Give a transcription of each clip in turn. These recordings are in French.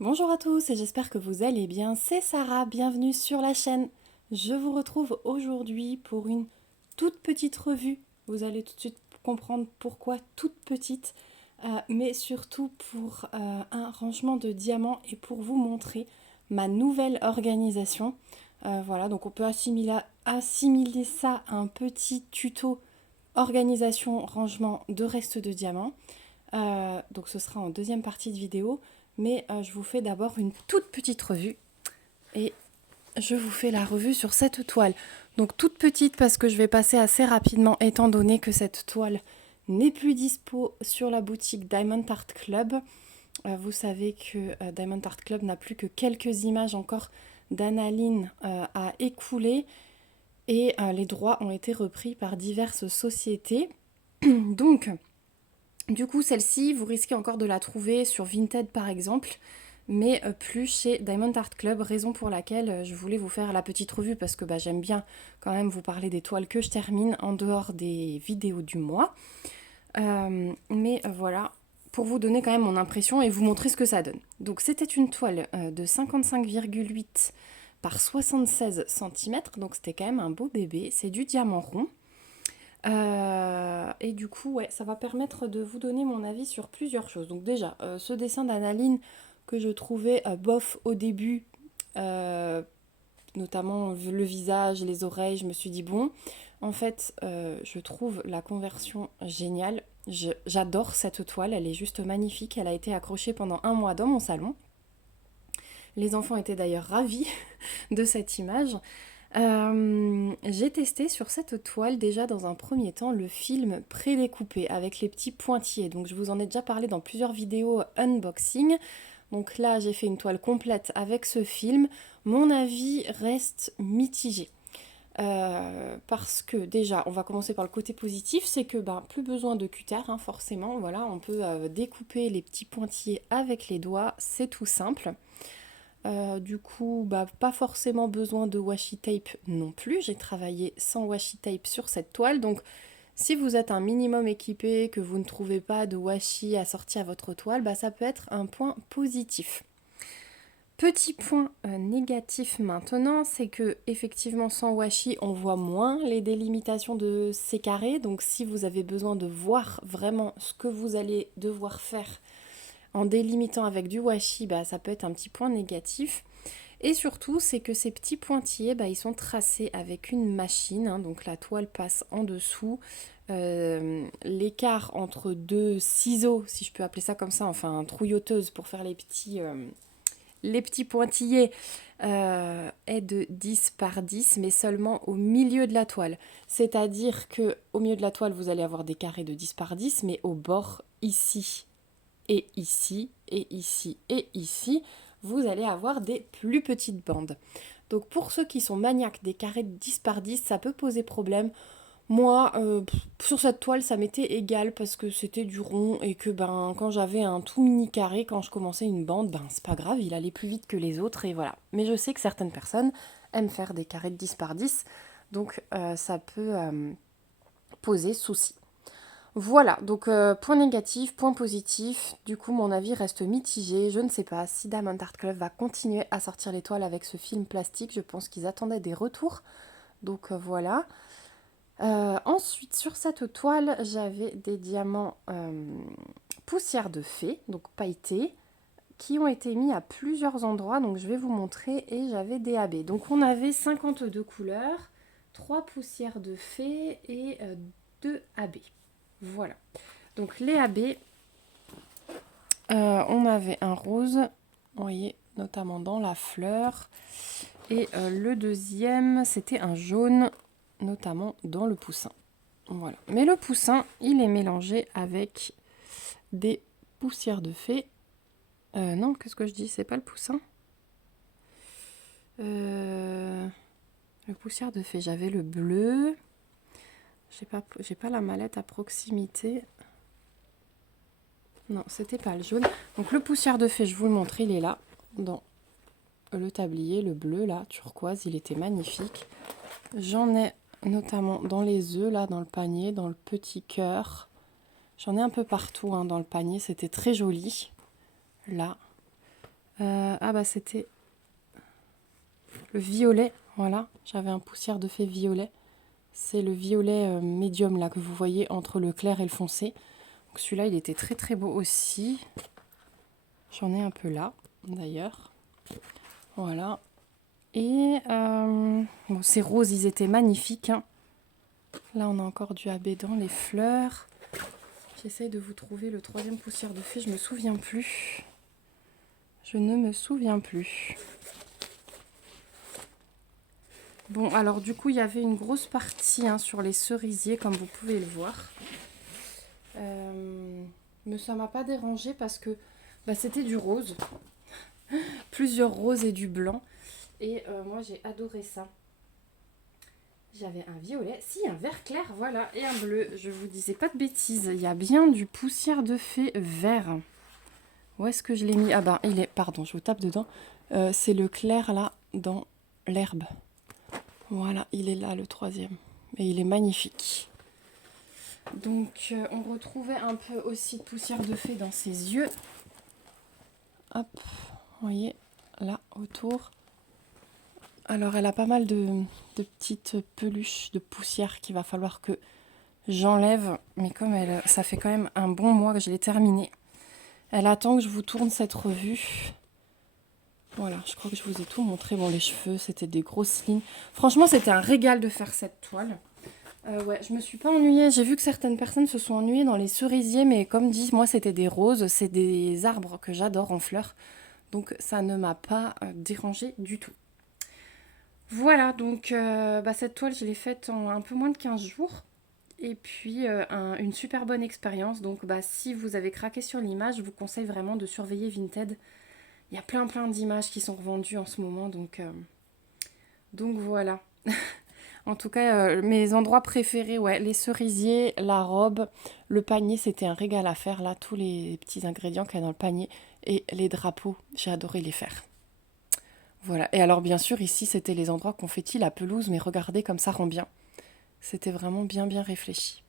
Bonjour à tous et j'espère que vous allez bien. C'est Sarah, bienvenue sur la chaîne. Je vous retrouve aujourd'hui pour une toute petite revue. Vous allez tout de suite comprendre pourquoi toute petite, mais surtout pour un rangement de diamants et pour vous montrer ma nouvelle organisation. Voilà, donc on peut assimiler ça à un petit tuto organisation, rangement de restes de diamants. Donc ce sera en deuxième partie de vidéo, mais je vous fais d'abord une toute petite revue et je vous fais la revue sur cette toile. Donc toute petite parce que je vais passer assez rapidement étant donné que cette toile n'est plus dispo sur la boutique Diamond Art Club. Vous savez que Diamond Art Club n'a plus que quelques images encore d'Analine à écouler et les droits ont été repris par diverses sociétés. Donc du coup, celle-ci, vous risquez encore de la trouver sur Vinted par exemple, mais plus chez Diamond Art Club, raison pour laquelle je voulais vous faire la petite revue parce que j'aime bien quand même vous parler des toiles que je termine en dehors des vidéos du mois. Mais voilà, pour vous donner quand même mon impression et vous montrer ce que ça donne. Donc c'était une toile de 55,8 par 76 cm, donc c'était quand même un beau bébé, c'est du diamant rond. Et du coup, ouais, ça va permettre de vous donner mon avis sur plusieurs choses. Donc déjà, ce dessin d'Analine que je trouvais bof au début, euh, notamment le visage, les oreilles, je me suis dit bon, en fait, je trouve la conversion géniale. J'adore cette toile, elle est juste magnifique. Elle a été accrochée pendant un mois dans mon salon. Les enfants étaient d'ailleurs ravis de cette image. J'ai testé sur cette toile déjà dans un premier temps le film prédécoupé avec les petits pointillés. Donc je vous en ai déjà parlé dans plusieurs vidéos unboxing. Donc là j'ai fait une toile complète avec ce film. Mon avis reste mitigé. Parce que déjà, on va commencer par le côté positif, c'est que plus besoin de cutter, hein, forcément. Voilà, on peut découper les petits pointillés avec les doigts, c'est tout simple. Du coup, pas forcément besoin de washi tape non plus. J'ai travaillé sans washi tape sur cette toile. Donc, si vous êtes un minimum équipé, que vous ne trouvez pas de washi assorti à votre toile, ça peut être un point positif. Petit point négatif maintenant, c'est que effectivement sans washi, on voit moins les délimitations de ces carrés. Donc, si vous avez besoin de voir vraiment ce que vous allez devoir faire en délimitant avec du washi, ça peut être un petit point négatif. Et surtout, c'est que ces petits pointillés, ils sont tracés avec une machine, hein, donc la toile passe en dessous. L'écart entre deux ciseaux, si je peux appeler ça comme ça, enfin trouilloteuse pour faire les petits pointillés, est de 10 par 10, mais seulement au milieu de la toile. C'est-à-dire que au milieu de la toile, vous allez avoir des carrés de 10 par 10, mais au bord, ici, et ici, et ici, et ici, vous allez avoir des plus petites bandes. Donc pour ceux qui sont maniaques des carrés de 10 par 10, ça peut poser problème. Moi, sur cette toile, ça m'était égal parce que c'était du rond et que quand j'avais un tout mini carré, quand je commençais une bande, c'est pas grave, il allait plus vite que les autres et voilà. Mais je sais que certaines personnes aiment faire des carrés de 10 par 10, donc ça peut poser souci. Voilà, donc point négatif, point positif, du coup mon avis reste mitigé, je ne sais pas si Diamond Art Club va continuer à sortir les toiles avec ce film plastique, je pense qu'ils attendaient des retours, donc voilà. Ensuite sur cette toile j'avais des diamants poussière de fée, donc pailletés, qui ont été mis à plusieurs endroits, donc je vais vous montrer, et j'avais des AB. Donc on avait 52 couleurs, 3 poussières de fée et 2 AB. Voilà. Donc les AB, on avait un rose, vous voyez, notamment dans la fleur. Et le deuxième, c'était un jaune, notamment dans le poussin. Voilà. Mais le poussin, il est mélangé avec des poussières de fée. Non, qu'est-ce que je dis? C'est pas le poussin. Le poussière de fée, j'avais le bleu. J'ai pas la mallette à proximité. Non, c'était pas le jaune. Donc le poussière de fée, je vous le montre, il est là, dans le tablier, le bleu là, turquoise, il était magnifique. J'en ai notamment dans les œufs là, dans le panier, dans le petit cœur. J'en ai un peu partout hein, dans le panier, c'était très joli. Là. Ah bah c'était le violet, voilà, j'avais un poussière de fée violet. C'est le violet médium là que vous voyez entre le clair et le foncé. Donc celui-là, il était très très beau aussi. J'en ai un peu là, d'ailleurs. Voilà. Et bon, ces roses, ils étaient magnifiques, hein. Là, on a encore du abédan, les fleurs. J'essaye de vous trouver le troisième poussière de fée, je me souviens plus. Je ne me souviens plus. Bon, alors du coup, il y avait une grosse partie hein, sur les cerisiers, comme vous pouvez le voir. Mais ça m'a pas dérangé parce que bah, c'était du rose. Plusieurs roses et du blanc. Et moi, j'ai adoré ça. J'avais un violet, si un vert clair, voilà, et un bleu. Je vous disais pas de bêtises, il y a bien du poussière de fée vert. Où est-ce que je l'ai mis? Ah ben, il est, pardon, je vous tape dedans. C'est le clair là, dans l'herbe. Voilà, il est là le troisième. Et il est magnifique. Donc, on retrouvait un peu aussi de poussière de fée dans ses yeux. Hop, vous voyez, là, autour. Alors, elle a pas mal de petites peluches de poussière qu'il va falloir que j'enlève. Mais comme ça fait quand même un bon mois que je l'ai terminée, elle attend que je vous tourne cette revue. Voilà, je crois que je vous ai tout montré. Bon, les cheveux, c'était des grosses lignes. Franchement, c'était un régal de faire cette toile. Ouais, je me suis pas ennuyée. J'ai vu que certaines personnes se sont ennuyées dans les cerisiers, mais comme dit, moi, c'était des roses. C'est des arbres que j'adore en fleurs. Donc, ça ne m'a pas dérangée du tout. Voilà, donc cette toile, je l'ai faite en un peu moins de 15 jours. Et puis, une super bonne expérience. Donc, si vous avez craqué sur l'image, je vous conseille vraiment de surveiller Vinted. Il y a plein d'images qui sont revendues en ce moment. Donc voilà. En tout cas, mes endroits préférés, ouais, les cerisiers, la robe, le panier, c'était un régal à faire. Là, tous les petits ingrédients qu'il y a dans le panier. Et les drapeaux, j'ai adoré les faire. Voilà. Et alors, bien sûr, ici, c'était les endroits confettis, la pelouse. Mais regardez comme ça rend bien. C'était vraiment bien réfléchi.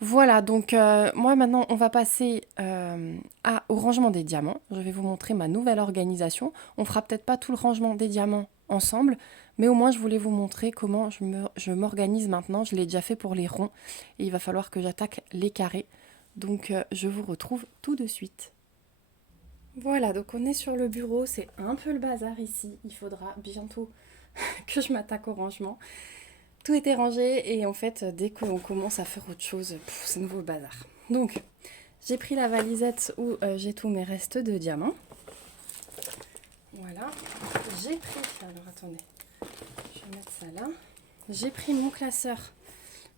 Voilà, donc moi maintenant on va passer au rangement des diamants. Je vais vous montrer ma nouvelle organisation. On fera peut-être pas tout le rangement des diamants ensemble, mais au moins je voulais vous montrer comment je m'organise maintenant. Je l'ai déjà fait pour les ronds et il va falloir que j'attaque les carrés. Donc je vous retrouve tout de suite. Voilà, donc on est sur le bureau, c'est un peu le bazar ici. Il faudra bientôt que je m'attaque au rangement. Tout était rangé et en fait, dès qu'on commence à faire autre chose, c'est nouveau le bazar. Donc, j'ai pris la valisette où j'ai tous mes restes de diamants. Voilà. J'ai pris... Alors, attendez. Je vais mettre ça là. J'ai pris mon classeur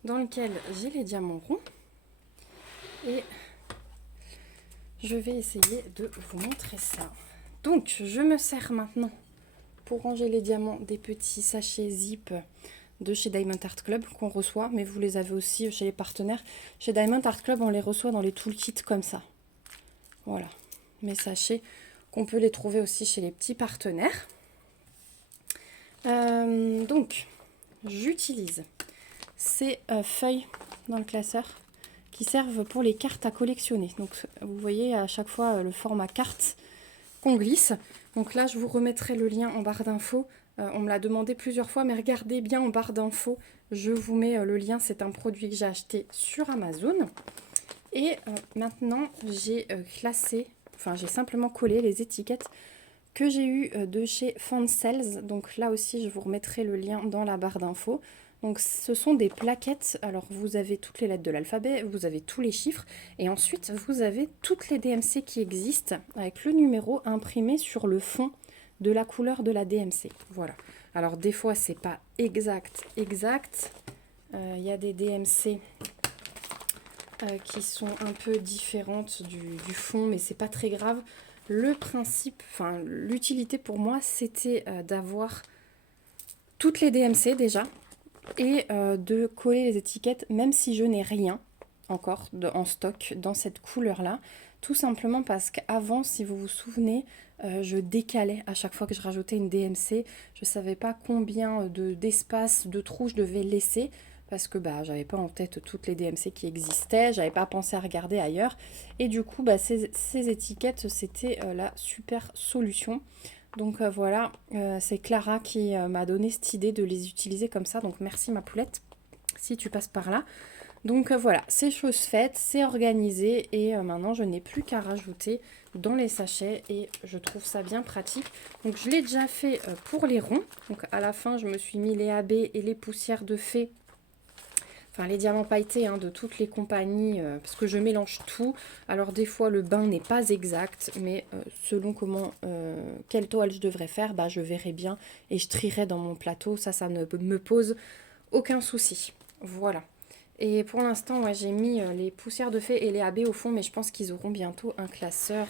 dans lequel j'ai les diamants ronds. Et je vais essayer de vous montrer ça. Donc, je me sers maintenant pour ranger les diamants des petits sachets zip de chez Diamond Art Club qu'on reçoit, mais vous les avez aussi chez les partenaires. Chez Diamond Art Club, on les reçoit dans les toolkits comme ça. Voilà, mais sachez qu'on peut les trouver aussi chez les petits partenaires. Donc, j'utilise ces feuilles dans le classeur qui servent pour les cartes à collectionner. Donc, vous voyez à chaque fois le format carte qu'on glisse. Donc là, je vous remettrai le lien en barre d'infos. On me l'a demandé plusieurs fois, mais regardez bien en barre d'infos. Je vous mets le lien. C'est un produit que j'ai acheté sur Amazon. Et maintenant, j'ai j'ai simplement collé les étiquettes que j'ai eues de chez Fansales. Donc là aussi, je vous remettrai le lien dans la barre d'infos. Donc ce sont des plaquettes. Alors vous avez toutes les lettres de l'alphabet, vous avez tous les chiffres. Et ensuite, vous avez toutes les DMC qui existent avec le numéro imprimé sur le fond de la couleur de la DMC. Voilà. Alors des fois, c'est pas exact. Il y a des DMC qui sont un peu différentes du fond, mais c'est pas très grave. Le principe, enfin l'utilité pour moi, c'était d'avoir toutes les DMC déjà et de coller les étiquettes, même si je n'ai rien encore en stock dans cette couleur-là. Tout simplement parce qu'avant, si vous vous souvenez, je décalais à chaque fois que je rajoutais une DMC. Je ne savais pas combien d'espace, de trous je devais laisser. parce que bah, j'avais pas en tête toutes les DMC qui existaient, j'avais pas pensé à regarder ailleurs. Et du coup, bah, ces étiquettes, c'était la super solution. Donc voilà, c'est Clara qui m'a donné cette idée de les utiliser comme ça. Donc merci ma poulette, si tu passes par là. Donc voilà, c'est chose faite, c'est organisé et maintenant je n'ai plus qu'à rajouter dans les sachets et je trouve ça bien pratique. Donc je l'ai déjà fait pour les ronds. Donc à la fin, je me suis mis les AB et les poussières de fée. Enfin, les diamants pailletés hein, de toutes les compagnies, parce que je mélange tout. Alors des fois, le bain n'est pas exact, mais selon quelle toile je devrais faire, bah, je verrai bien et je trierai dans mon plateau. Ça ne me pose aucun souci. Voilà. Et pour l'instant, ouais, j'ai mis les poussières de fée et les AB au fond, mais je pense qu'ils auront bientôt un classeur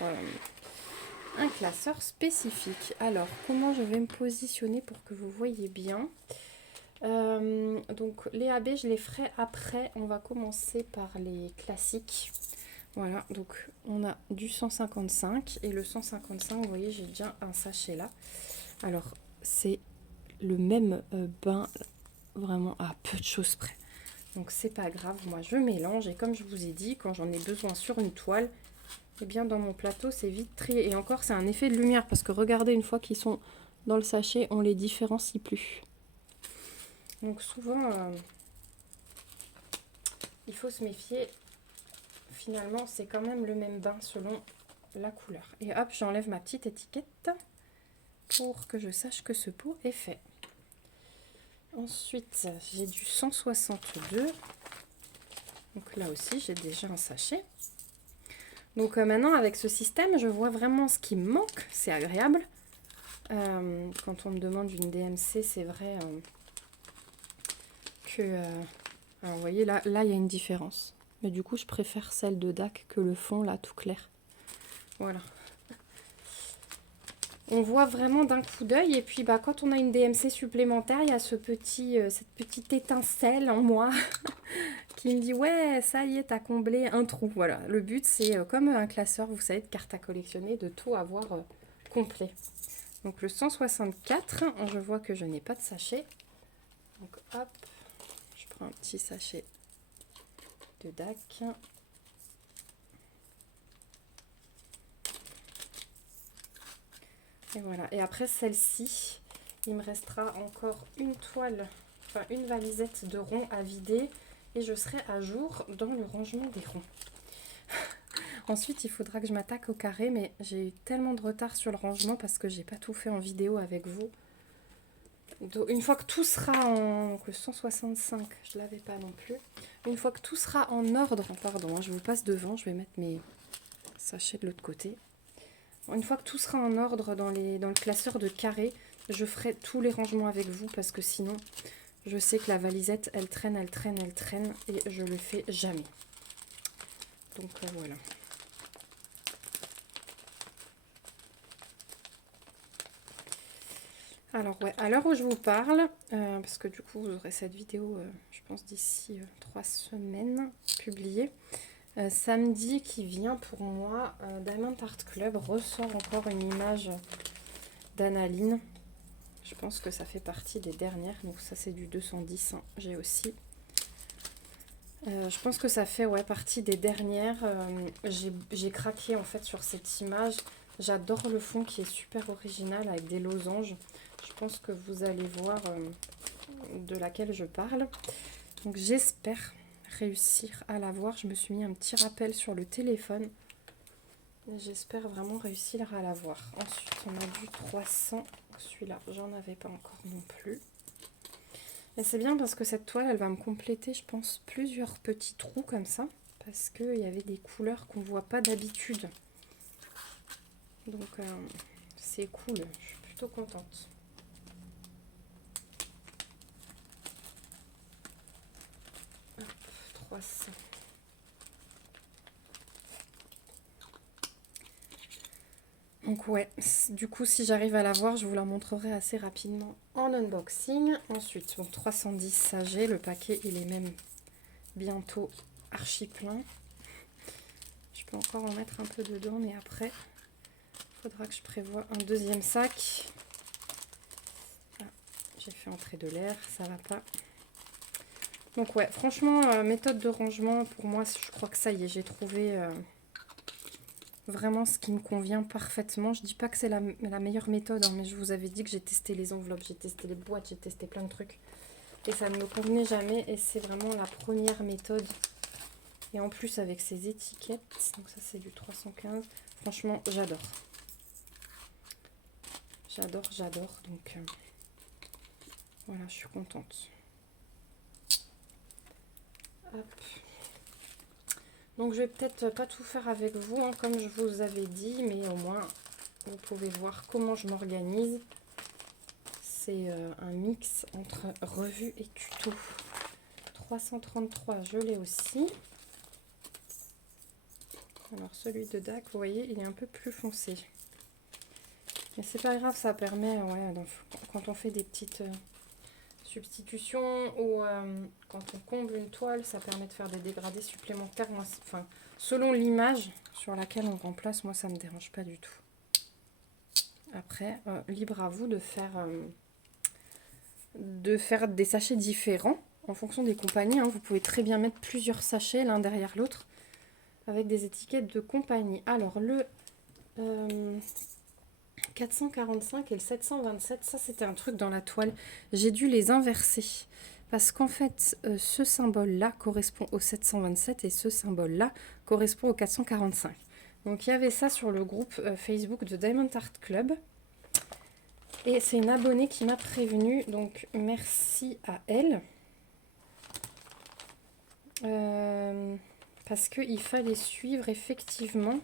spécifique. Alors, comment je vais me positionner pour que vous voyez bien? Donc les AB je les ferai après. On va commencer par les classiques. Voilà, donc on a du 155 et le 155, vous voyez, j'ai déjà un sachet là. Alors c'est le même bain, vraiment à peu de choses près. Donc c'est pas grave, moi je mélange et comme je vous ai dit, quand j'en ai besoin sur une toile, et bien dans mon plateau c'est vite trié. Et encore c'est un effet de lumière parce que regardez, une fois qu'ils sont dans le sachet, on les différencie plus. Donc souvent, il faut se méfier. Finalement, c'est quand même le même bain selon la couleur. Et hop, j'enlève ma petite étiquette pour que je sache que ce pot est fait. Ensuite, j'ai du 162. Donc là aussi, j'ai déjà un sachet. Donc maintenant, avec ce système, je vois vraiment ce qui me manque. C'est agréable. Quand on me demande une DMC, c'est vrai que... alors, vous voyez, là, il y a une différence. Mais du coup, je préfère celle de DAC que le fond, là, tout clair. Voilà. On voit vraiment d'un coup d'œil. Et puis, bah, quand on a une DMC supplémentaire, il y a cette petite étincelle en moi qui me dit « Ouais, ça y est, t'as comblé un trou. » Voilà. Le but, c'est comme un classeur, vous savez, de cartes à collectionner, de tout avoir complet. Donc, le 164, je vois que je n'ai pas de sachet. Donc, hop, je prends un petit sachet de DAC. Et voilà. Et après celle-ci, il me restera encore une toile, enfin une valisette de ronds à vider et je serai à jour dans le rangement des ronds. Ensuite, il faudra que je m'attaque au carré, mais j'ai eu tellement de retard sur le rangement parce que j'ai pas tout fait en vidéo avec vous. Donc, une fois que tout sera en... Donc le 165, je l'avais pas non plus. Une fois que tout sera en ordre, pardon, je vous passe devant, je vais mettre mes sachets de l'autre côté. Une fois que tout sera en ordre dans le classeur de carré, je ferai tous les rangements avec vous parce que sinon, je sais que la valisette, elle traîne et je le fais jamais. Donc voilà. Alors ouais, à l'heure où je vous parle, parce que du coup vous aurez cette vidéo, je pense d'ici 3 semaines publiée. Samedi qui vient pour moi, Diamond Art Club ressort encore une image d'Analine. Je pense que ça fait partie des dernières. Donc ça c'est du 210. Hein. J'ai aussi. Je pense que ça fait partie des dernières. J'ai craqué en fait sur cette image. J'adore le fond qui est super original avec des losanges. Je pense que vous allez voir de laquelle je parle. Donc j'espère réussir à la voir. Je me suis mis un petit rappel sur le téléphone. J'espère vraiment réussir à la voir. Ensuite on a du 300. Celui-là, j'en avais pas encore non plus. Et c'est bien parce que cette toile, elle va me compléter, je pense, plusieurs petits trous comme ça. Parce qu'il y avait des couleurs qu'on ne voit pas d'habitude. Donc, c'est cool. Je suis plutôt contente. Hop, 300. Donc ouais, du coup si j'arrive à la voir, je vous la montrerai assez rapidement en unboxing. Ensuite, bon, 310 sagets, le paquet il est même bientôt archi plein. Je peux encore en mettre un peu dedans, mais après, il faudra que je prévoie un deuxième sac. Ah, j'ai fait entrer de l'air, ça va pas. Donc ouais, franchement, méthode de rangement, pour moi, je crois que ça y est, j'ai trouvé vraiment ce qui me convient parfaitement. Je dis pas que c'est la meilleure méthode, hein, mais je vous avais dit que j'ai testé les enveloppes, j'ai testé les boîtes, j'ai testé plein de trucs. Et ça ne me convenait jamais, et c'est vraiment la première méthode. Et en plus avec ces étiquettes, donc ça c'est du 315, franchement j'adore. J'adore, donc voilà, je suis contente. Hop. Donc je vais peut-être pas tout faire avec vous, hein, comme je vous avais dit, mais au moins vous pouvez voir comment je m'organise. C'est un mix entre revue et tuto. 333, je l'ai aussi. Alors celui de DAC, vous voyez, il est un peu plus foncé. Mais c'est pas grave, ça permet, ouais, quand on fait des petites substitutions ou quand on comble une toile, ça permet de faire des dégradés supplémentaires. Moi, enfin, selon l'image sur laquelle on remplace, moi ça me dérange pas du tout. Après, libre à vous de faire des sachets différents en fonction des compagnies, hein. Vous pouvez très bien mettre plusieurs sachets l'un derrière l'autre avec des étiquettes de compagnie. Alors le 445 et le 727, ça c'était un truc dans la toile. J'ai dû les inverser parce qu'en fait ce symbole-là correspond au 727 et ce symbole-là correspond au 445. Donc il y avait ça sur le groupe Facebook de Diamond Art Club. Et c'est une abonnée qui m'a prévenue, donc merci à elle. Parce qu'il fallait suivre effectivement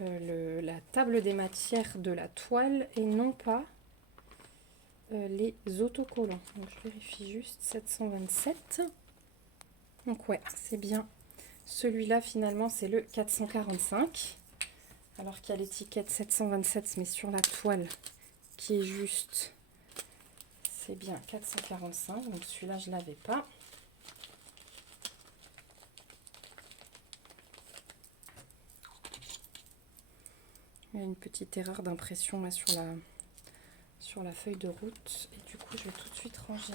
la table des matières de la toile et non pas les autocollants. Donc je vérifie juste 727. Donc ouais, c'est bien. Celui-là finalement c'est le 445. Alors qu'il y a l'étiquette 727 mais sur la toile qui est juste, c'est bien 445. Donc celui-là je l'avais pas. Il y a une petite erreur d'impression là sur la feuille de route. Et du coup, je vais tout de suite ranger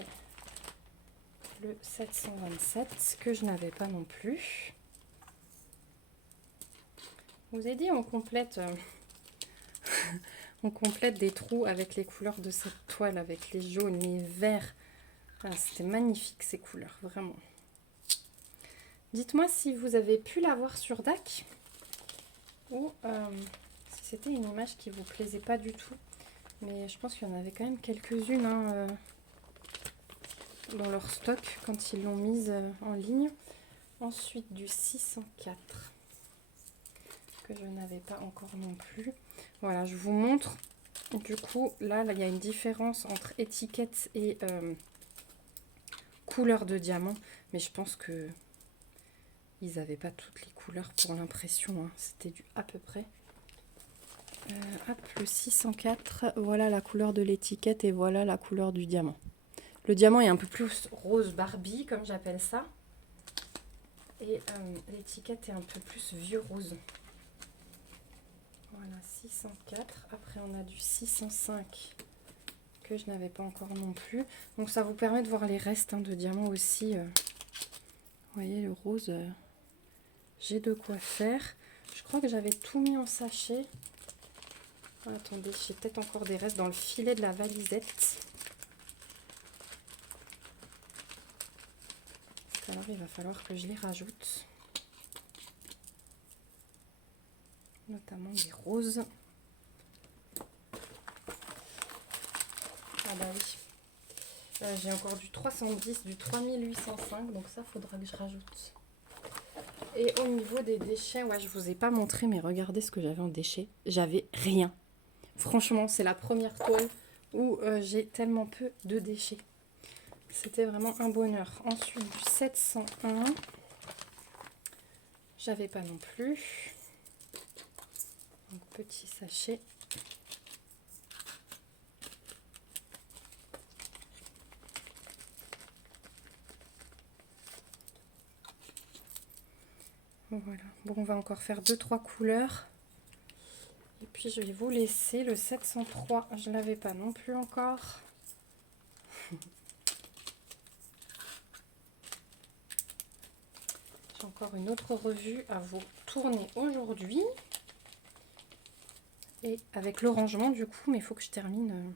le 727 que je n'avais pas non plus. Je vous ai dit, on complète, on complète des trous avec les couleurs de cette toile, avec les jaunes, les verts. Voilà, c'était magnifique ces couleurs, vraiment. Dites-moi si vous avez pu la voir sur DAC ou si c'était une image qui vous plaisait pas du tout. Mais je pense qu'il y en avait quand même quelques-unes hein, dans leur stock quand ils l'ont mise en ligne. Ensuite du 604 que je n'avais pas encore non plus. Voilà, je vous montre. Du coup, là, il y a une différence entre étiquette et couleur de diamant. Mais je pense que ils n'avaient pas toutes les couleurs pour l'impression. Hein. C'était du à peu près. Hop, le 604, voilà la couleur de l'étiquette et voilà la couleur du diamant. Le diamant est un peu plus rose Barbie, comme j'appelle ça. Et l'étiquette est un peu plus vieux rose. Voilà, 604. Après, on a du 605 que je n'avais pas encore non plus. Donc, ça vous permet de voir les restes hein, de diamant aussi. Vous voyez, le rose, j'ai de quoi faire. Je crois que j'avais tout mis en sachet. Attendez, j'ai peut-être encore des restes dans le filet de la valisette. Alors il va falloir que je les rajoute. Notamment des roses. Ah bah oui. J'ai encore du 310, du 3805, donc ça faudra que je rajoute. Et au niveau des déchets, ouais, je vous ai pas montré, mais regardez ce que j'avais en déchets. J'avais rien. Franchement, c'est la première toile où j'ai tellement peu de déchets. C'était vraiment un bonheur. Ensuite, du 701. J'avais pas non plus. Donc, petit sachet. Voilà. Bon, on va encore faire 2-3 couleurs. Et puis, je vais vous laisser le 703. Je ne l'avais pas non plus encore. encore une autre revue à vous tourner aujourd'hui. Et avec le rangement du coup, mais il faut que je termine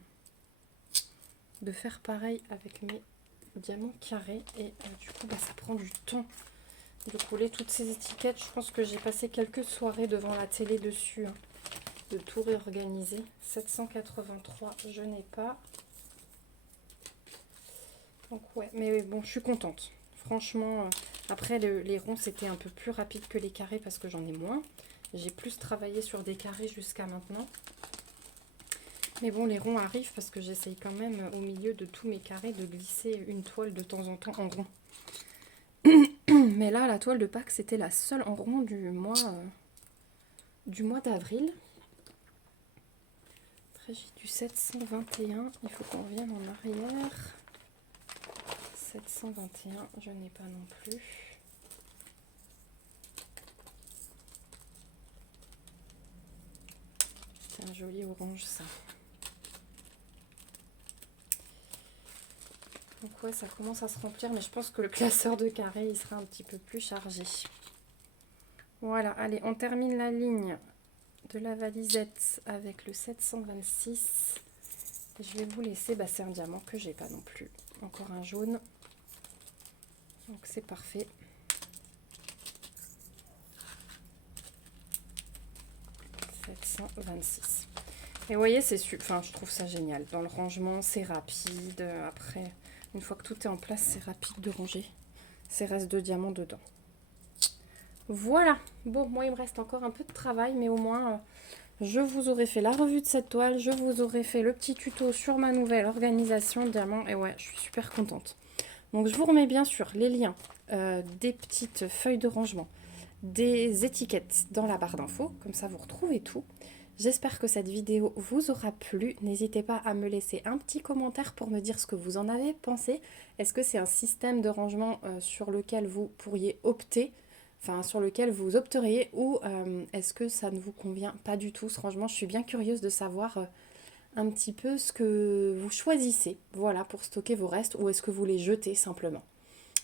de faire pareil avec mes diamants carrés. Et du coup, ça prend du temps de coller toutes ces étiquettes. Je pense que j'ai passé quelques soirées devant la télé dessus, hein, de tout réorganiser. 783, je n'ai pas. Donc ouais, mais bon, je suis contente. Franchement, après les ronds, c'était un peu plus rapide que les carrés parce que j'en ai moins. J'ai plus travaillé sur des carrés jusqu'à maintenant. Mais bon, les ronds arrivent parce que j'essaye quand même au milieu de tous mes carrés de glisser une toile de temps en temps en rond. Mais là, la toile de Pâques, c'était la seule en rond du mois d'avril. Après, j'ai du 721. Il faut qu'on revienne en arrière. 721, je n'ai pas non plus. C'est un joli orange, ça. Donc ouais, ça commence à se remplir, mais je pense que le classeur de carré, il sera un petit peu plus chargé. Voilà, allez, on termine la ligne de la valisette avec le 726. Je vais vous laisser, c'est un diamant que j'ai pas non plus. Encore un jaune. Donc c'est parfait. « 726. Et vous voyez, je trouve ça génial. Dans le rangement, c'est rapide. Après, une fois que tout est en place, c'est rapide de ranger ces restes de diamants dedans. Voilà. Bon, moi, il me reste encore un peu de travail, mais au moins, je vous aurai fait la revue de cette toile. Je vous aurai fait le petit tuto sur ma nouvelle organisation de diamants. Et ouais, je suis super contente. Donc, je vous remets bien sûr les liens des petites feuilles de rangement, des étiquettes dans la barre d'infos. Comme ça, vous retrouvez tout. J'espère que cette vidéo vous aura plu. N'hésitez pas à me laisser un petit commentaire pour me dire ce que vous en avez pensé. Est-ce que c'est un système de rangement sur lequel vous pourriez opter, enfin sur lequel vous opteriez, ou est-ce que ça ne vous convient pas du tout ce rangement? Je suis bien curieuse de savoir un petit peu ce que vous choisissez, voilà, pour stocker vos restes, ou est-ce que vous les jetez simplement.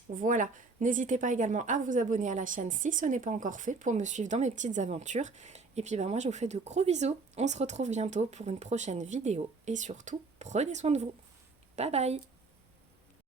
Voilà, n'hésitez pas également à vous abonner à la chaîne si ce n'est pas encore fait pour me suivre dans mes petites aventures. Et puis moi je vous fais de gros bisous, on se retrouve bientôt pour une prochaine vidéo et surtout prenez soin de vous. Bye bye.